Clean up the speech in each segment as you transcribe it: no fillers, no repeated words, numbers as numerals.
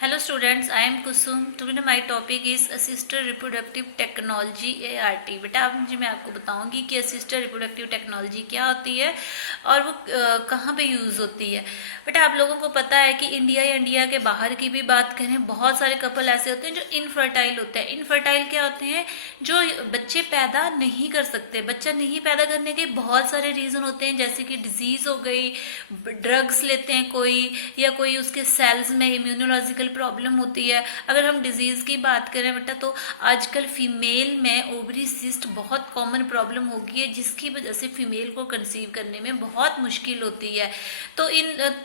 Hello students, I am Kusum. Today my topic is assisted reproductive technology ART. बेटा अब जी मैं आपको बताऊंगी कि assisted reproductive technology क्या होती है और वो कहाँ पे यूज होती है। बेटा आप लोगों को पता है कि इंडिया या इंडिया के बाहर की भी बात करें, बहुत सारे कपल ऐसे होते हैं जो इनफर्टाइल होते हैं। इनफर्टाइल क्या होते हैं? जो बच्चे पैदा नहीं कर सकते। बच्चा नहीं पैदा करने के बहुत सारे रीजन होते हैं, जैसे कि डिजीज हो गई, ड्रग्स लेते हैं कोई, या कोई उसके सेल्स में इम्यूनोलॉजिकल प्रॉब्लम होती है। अगर हम डिजीज की बात करें बेटा, तो आजकल फीमेल में ओवरी सिस्ट बहुत कॉमन प्रॉब्लम हो गई है, जिसकी वजह से फीमेल को कंसीव करने में बहुत मुश्किल होती है।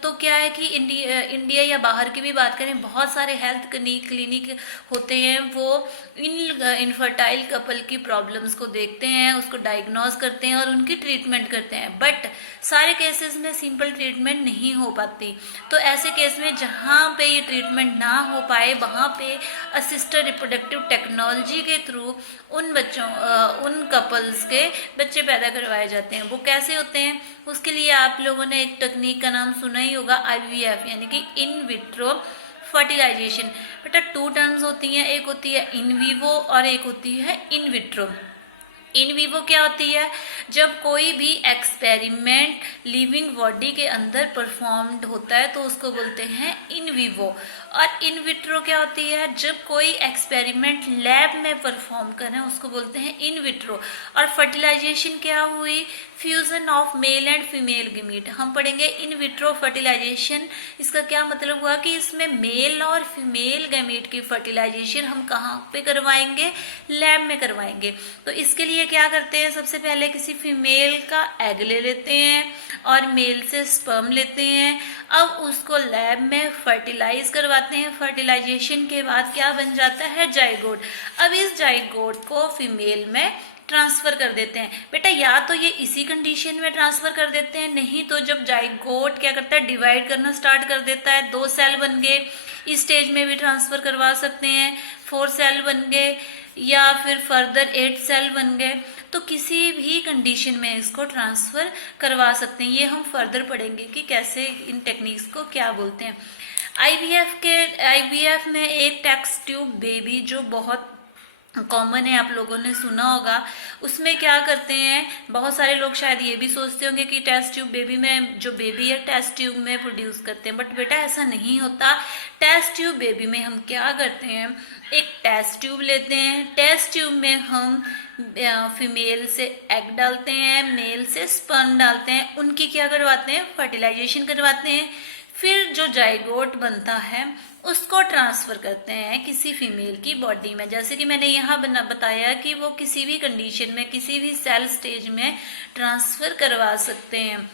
तो क्या है कि इंडिया या बाहर की भी बात करें, बहुत सारे हेल्थ क्लिनिक होते हैं, वो इन इनफर्टाइल कपल की प्रॉब्लम्स को देखते हैं, उसको डायग्नोज करते हैं और उनकी ट्रीटमेंट करते हैं। बट सारे केसेस में सिंपल ट्रीटमेंट नहीं हो पाती। तो ऐसे केस में जहाँ पे ये ट्रीटमेंट ना हो पाए, वहाँ पे असिस्टेड रिप्रोडक्टिव टेक्नोलॉजी के थ्रू उन कपल्स के बच्चे पैदा करवाए जाते हैं। वो कैसे होते हैं? उसके लिए आप लोगों ने एक टेक्निक का नाम सुना ही होगा, IVF, यानी कि इन विट्रो फर्टिलाइजेशन। बेटा 2 टर्म्स होती हैं, एक होती है इन विवो और एक होती है इन विट्रो। इन विवो क्या होती है? जब कोई भी एक्सपेरिमेंट लिविंग बॉडी के अंदर परफॉर्म्ड होता है तो उसको बोलते हैं इन विवो। और इन विट्रो क्या होती है? जब कोई एक्सपेरिमेंट लैब में परफॉर्म करें उसको बोलते हैं इन विट्रो। और फर्टिलाइजेशन क्या हुई? Fusion of male and female gamete. हम पढ़ेंगे इन विट्रो फर्टिलाइजेशन। इसका क्या मतलब हुआ कि इसमें मेल और फीमेल गमीट की फर्टिलाइजेशन हम कहाँ पे करवाएंगे? लैब में करवाएंगे। तो इसके लिए क्या करते हैं? सबसे पहले किसी फीमेल का एग ले लेते हैं और मेल से स्पर्म लेते हैं। अब उसको लैब में फर्टिलाइज करवाते हैं। फर्टिलाइजेशन के बाद क्या बन जाता है? जाइगोट। अब इस जाइगोट को फीमेल में ट्रांसफर कर देते हैं। बेटा या तो ये इसी कंडीशन में ट्रांसफर कर देते हैं, नहीं तो जब जाइगोट क्या करता है? डिवाइड करना स्टार्ट कर देता है, 2 सेल बन गए, इस स्टेज में भी ट्रांसफर करवा सकते हैं, 4 सेल बन गए या फिर फर्दर 8 सेल बन गए। तो किसी भी कंडीशन में इसको ट्रांसफर करवा सकते हैं। ये हम फर्दर पढ़ेंगे कि कैसे इन टेक्निक्स को क्या बोलते हैं। आईवीएफ में एक टेस्ट ट्यूब बेबी जो बहुत कॉमन है, आप लोगों ने सुना होगा। उसमें क्या करते हैं? बहुत सारे लोग शायद ये भी सोचते होंगे कि टेस्ट ट्यूब बेबी में, जो बेबी है टेस्ट ट्यूब में प्रोड्यूस करते हैं, बट बेटा ऐसा नहीं होता। टेस्ट ट्यूब बेबी में हम क्या करते हैं? एक टेस्ट ट्यूब लेते हैं, टेस्ट ट्यूब में हम फीमेल से एग डालते हैं, मेल से स्पर्म डालते हैं, उनकी क्या करवाते हैं? फर्टिलाइजेशन करवाते हैं। फिर जो जाइगोट बनता है उसको ट्रांसफर करते हैं किसी फीमेल की बॉडी में। जैसे कि मैंने यहाँ बताया कि वो किसी भी कंडीशन में, किसी भी सेल स्टेज में ट्रांसफर करवा सकते हैं।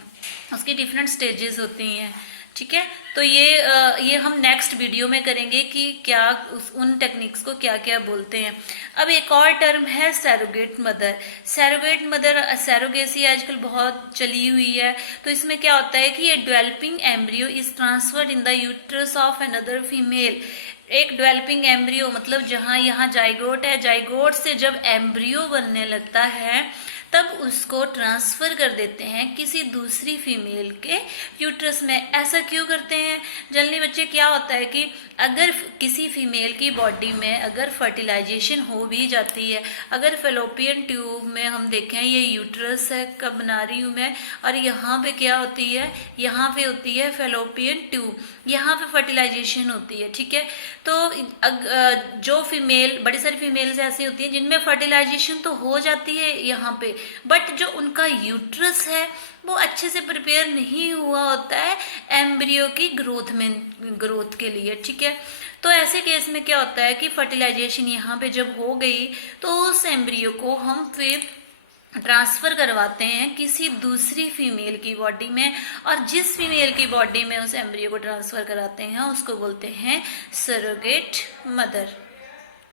उसकी डिफरेंट स्टेजेस होती हैं, ठीक है। तो ये हम नेक्स्ट वीडियो में करेंगे कि क्या उन टेक्निक्स को क्या क्या बोलते हैं। अब एक और टर्म है surrogate mother. Surrogate mother, surrogacy आजकल बहुत चली हुई है। तो इसमें क्या होता है कि ये developing embryo is transferred in the uterus of another female. एक डेवलपिंग एम्ब्रियो मतलब जहां यहाँ जाइगोट है, जाइगोट से जब एम्ब्रियो बनने लगता है तब उसको ट्रांसफर कर देते हैं किसी दूसरी फीमेल के यूट्रस में। ऐसा क्यों करते हैं? जनरली बच्चे क्या होता है कि अगर किसी फीमेल की बॉडी में अगर फर्टिलाइजेशन हो भी जाती है, अगर फेलोपियन ट्यूब में हम देखें, ये यूट्रस है, कब बना रही हूँ मैं, और यहाँ पे क्या होती है? यहाँ पे होती है फेलोपियन ट्यूब, यहाँ पे फर्टिलाइजेशन होती है, ठीक है। तो जो फीमेल, बड़ी सारी फीमेल्स ऐसी होती हैं जिनमें फर्टिलाइजेशन तो हो जाती है यहाँ पे, बट जो उनका यूट्रस है वो अच्छे से प्रिपेयर नहीं हुआ होता है एम्ब्रियो की ग्रोथ के लिए, ठीक है। तो ऐसे केस में क्या होता है कि फर्टिलाइजेशन यहाँ पे जब हो गई तो उस एम्ब्रियो को हम फिर ट्रांसफर करवाते हैं किसी दूसरी फीमेल की बॉडी में, और जिस फीमेल की बॉडी में उस एम्ब्रियो को ट्रांसफर कराते हैं उसको बोलते हैं सरोगेट मदर।